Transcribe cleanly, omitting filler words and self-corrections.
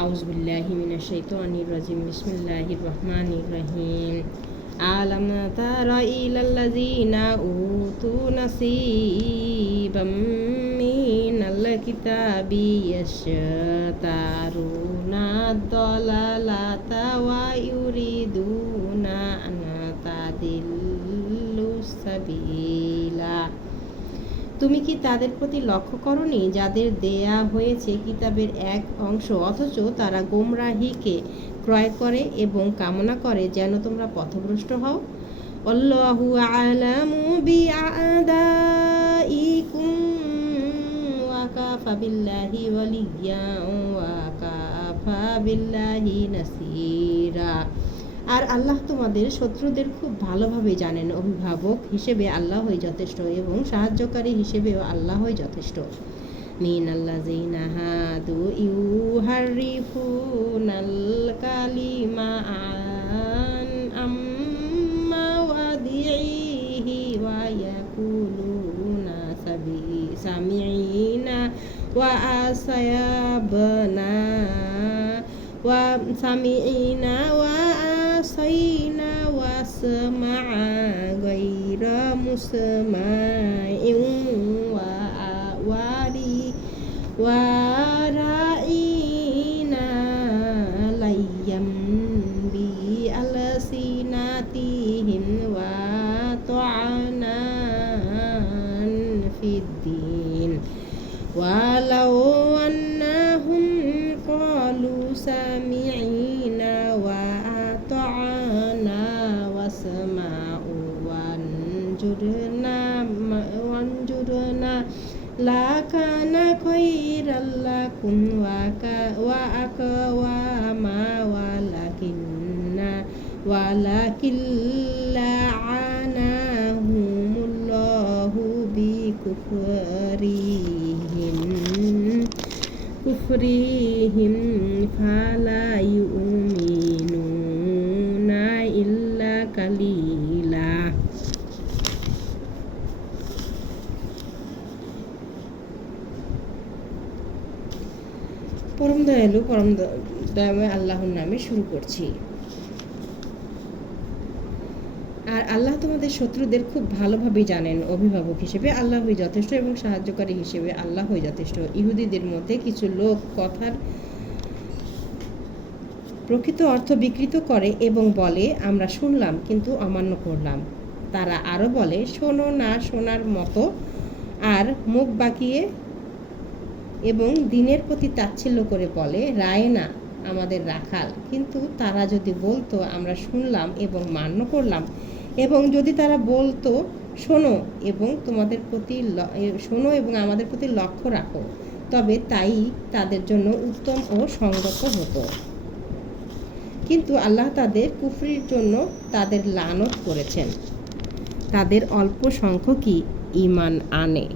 আউযুবিল্লাহি মিনাশ শাইতানির রাজিম। বিসমিল্লাহির রহমানির রহিম। আলাম তারা ইলাল্লাযিনা উতু নাসীবাম মিনাল কিতাবি ইয়াশতারুনা দালালাতা ওয়া ইউরিদুনা আন তাদিল্লুস সাবিলা। তুমি কি তাদের প্রতি লক্ষ্য করনি যাদের দেয়া হয়েছে কিতাবের এক অংশ, অথচ তারা গোমরাহিকে ক্রয় করে এবং কামনা করে যেন তোমরা পথভ্রষ্ট হও? আল্লাহু আ'লামু বিআদাইকুম ওয়া কাফা বিল্লাহি ওয়ালিয়্যান ওয়া কাফা বিল্লাহি নাসীরা। আর আল্লাহ তোমাদের শত্রুদের খুব ভালোভাবে জানেন। অভিভাবক হিসেবে আল্লাহই যথেষ্ট এবং সাহায্যকারী হিসেবেও আল্লাহই যথেষ্ট। মিনাল্লাযিনা হাদু ইউহারিফুনাল কালিমা আন মাওয়াদিহি ওয়া ইয়াকুলুনা সামি'না ওয়া আসায়াবনা ওয়া সামি'না ওয়া আসাইনা ওয়াসমা'a গায়রা মুসমা'in ওয়া রাইনা লাইয়াম বি আলসিনাতিহিম ওয়া তু'আনান ফিদ্দিন ওয়ালাউ আন্নাহুম ক্বালু সামি'না ওয়া আতা'না ওয়াসমা'u ওয়ানজুরনা লাকানা খায়রাল লাকুম ওয়া আকওয়ামা ওয়ালাকিন লা'আনাহুমুল্লাহু বিকুফরিহিম ফালা ইউমিনুনা ইল্লা কালিলা। পরম দয়ালু পরম দয়াময় আল্লাহর নামে শুরু করছি। আর আল্লাহ তোমাদের শত্রুদের খুব ভালোভাবে জানেন। অভিভাবক হিসেবে আল্লাহই যথেষ্ট এবং সাহায্যকারী হিসেবে আল্লাহই যথেষ্ট। ইহুদিদের মধ্যে কিছু লোক কথার প্রকৃত অর্থ বিকৃত করে এবং বলে আমরা শুনলাম কিন্তু অমান্য করলাম। তারা আরও বলে শোনো না শোনার মতো, আর মুখ বাঁকিয়ে এবং দিনের প্রতি তাচ্ছিল্য করে বলে রায়না আমাদের রাখাল। কিন্তু তারা যদি বলতো আমরা শুনলাম এবং মান্য করলাম, এবং যদি তারা বলতো শোনো এবং আমাদের প্রতি লক্ষ্য রাখো, তবে তাই তাদের জন্য উত্তম ও সঙ্গত হতো। কিন্তু আল্লাহ তাদের কুফরির জন্য তাদের লানত করেছেন। তাদের অল্প সংখ্যকই ঈমান আনে।